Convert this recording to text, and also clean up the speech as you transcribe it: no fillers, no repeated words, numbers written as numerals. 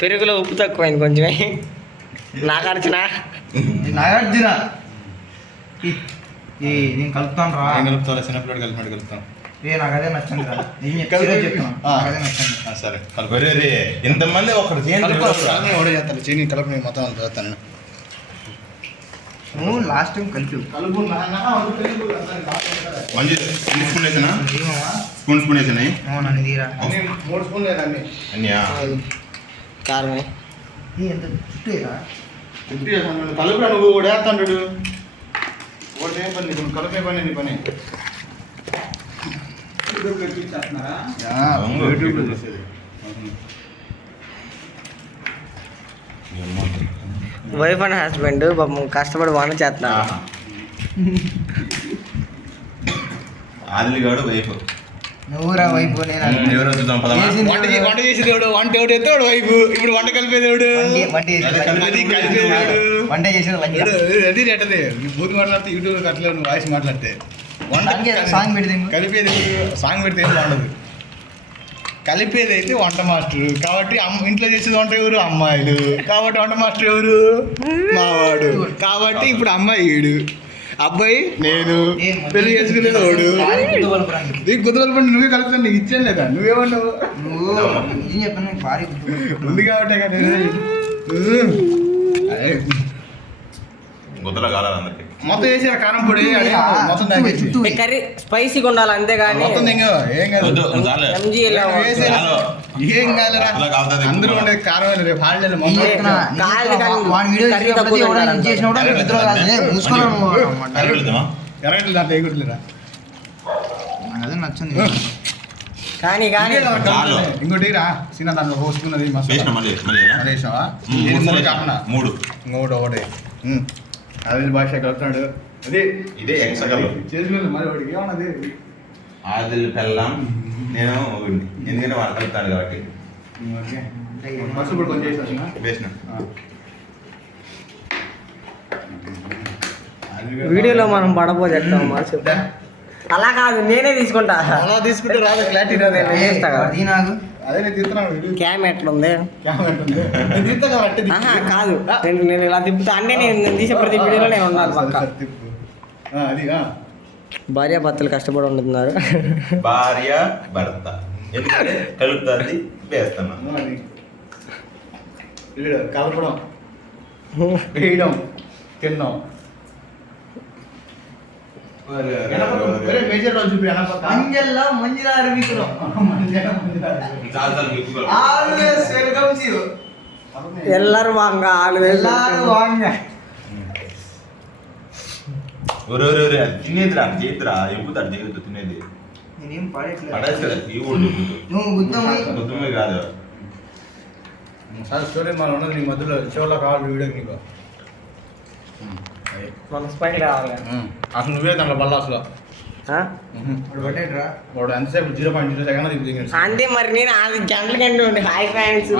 పెరుగులో ఉప్పు తక్కువైంది కొంచెమే. నాగార్జున నేను కలుపుతాను రా. కలుపుతా చిన్నపిల్లడు కలిపినట్టు కలుపుతాను. నాకు అదే నచ్చండి రా. అదే నచ్చండి. సరే కలుపు. ఇంతమంది ఒకటి చేస్తాను చీని కలుపు. నేను మొత్తం చదువుతాను. నువ్వు లాస్ట్ టైం కలిపి మంచి స్పూన్ వేసినా స్పూన్ వేసినాయి. అవునండి తీరా 3 స్పూన్లు అన్నయ్యా. కారమే ఎంత చుట్టేరా కలుపురా. నువ్వు కూడా వేస్తాడు. ఒకటే పని కలిపే పని నీ పని. వైఫ్ అండ్ హస్బెండ్ పాపం కష్టపడి వంట చేస్తున్నారు. ఆదిలిగాడు వైఫ్. నువ్వురా వైపు వంట చేసేదేవుడు. వంట ఎవడు ఎత్తేవాడు వైఫ్. ఇప్పుడు వంట కలిపేదేవుడు. వంట చేసేది అది రేటదే. బూత్ మాట్లాడితే యూట్యూబ్ కట్టలేవు. నువ్వు వాయిస్ మాట్లాడితే వంట సాంగ్ పెడితే కలిపేది సాంగ్ పెడితే ఏం బాగుండదు. కలిపేది అయితే వంట మాస్టర్ కాబట్టి ఇంట్లో చేసేది వంట ఎవరు? అమ్మాయిలు. కాబట్టి వంట మాస్టర్ ఎవరు? మావాడు. కాబట్టి ఇప్పుడు అమ్మాయి వీడు, అబ్బాయి నేను. పెళ్లి చేసుకునేది వాడు. నీకు గుర్తుపడి నువ్వే కలుపుతాను. నీకు ఇచ్చాను లేదా? నువ్వేమన్నావు? ఉంది కాబట్టి మొత్తం వేసి కారం పొడి మొత్తం కర్రీ స్పైసీగా ఉండాలి అంతేగాని మొత్తం ఏం కాలేరా. అందరూ ఉండేది కారం. రేపు హాలిడే ఎరగట్లేదు దాంట్లో వేయకూడదురా. అదే నచ్చింది. కానీ కానీ ఇంకోటి రా సినిమా దాంట్లో పోసుకున్నది మసాలా 3 ఒకటి అది భాష కలుపుతున్నాడు. అదే ఇదే చేసుకున్నది మరి వాడికి ఏమన్నది ఆదిల్ పెళ్ళాం. నేను ఎందుకంటే వాడు కలుపుతాడు కాబట్టి మసాలా కొంచెం వేసిన. వీడియోలో మనం పడబోదు చెప్తాం. అలా కాదు, నేనే తీసుకుంటా. అలా తీసుకుంటే రాదు. క్లారిటీ రాదు. అదే నేను తిప్పుతున్నాను. క్యామ్ ఎట్లుంది? కాదు, నేను ఇలా తిప్పుతా అంటే నేను తీసే ప్రతి వీడియోలో ఉండాలి పక్క. అది భార్య భర్తలు కష్టపడి ఉంటున్నారు. భార్య భర్త ఎందుకంటే కలుపుతుంది వేస్తాను. కలపడం, వేయడం, తిన్నాం. మేజర్ రోజు ఎల్లరు వాంగ తినేదిరా చేతిరా ఎప్పుతాడు చేయొద్దు. తినేది గుర్తమే కాదు. సార్ స్టోరీ మనం ఉన్నది నీ మధ్యలో చివరిలో కావాలి వీడియోకి. నీకు మన స్పైన్ కావాలి అసలు. నువ్వే దాంట్లో బల్ల అసలు వాడు ఎంతసేపు 0.0 సెకండ్ అంటే మరి నేను అది గంటల కంటే ఉండి హాయ్ ఫ్రెండ్స్.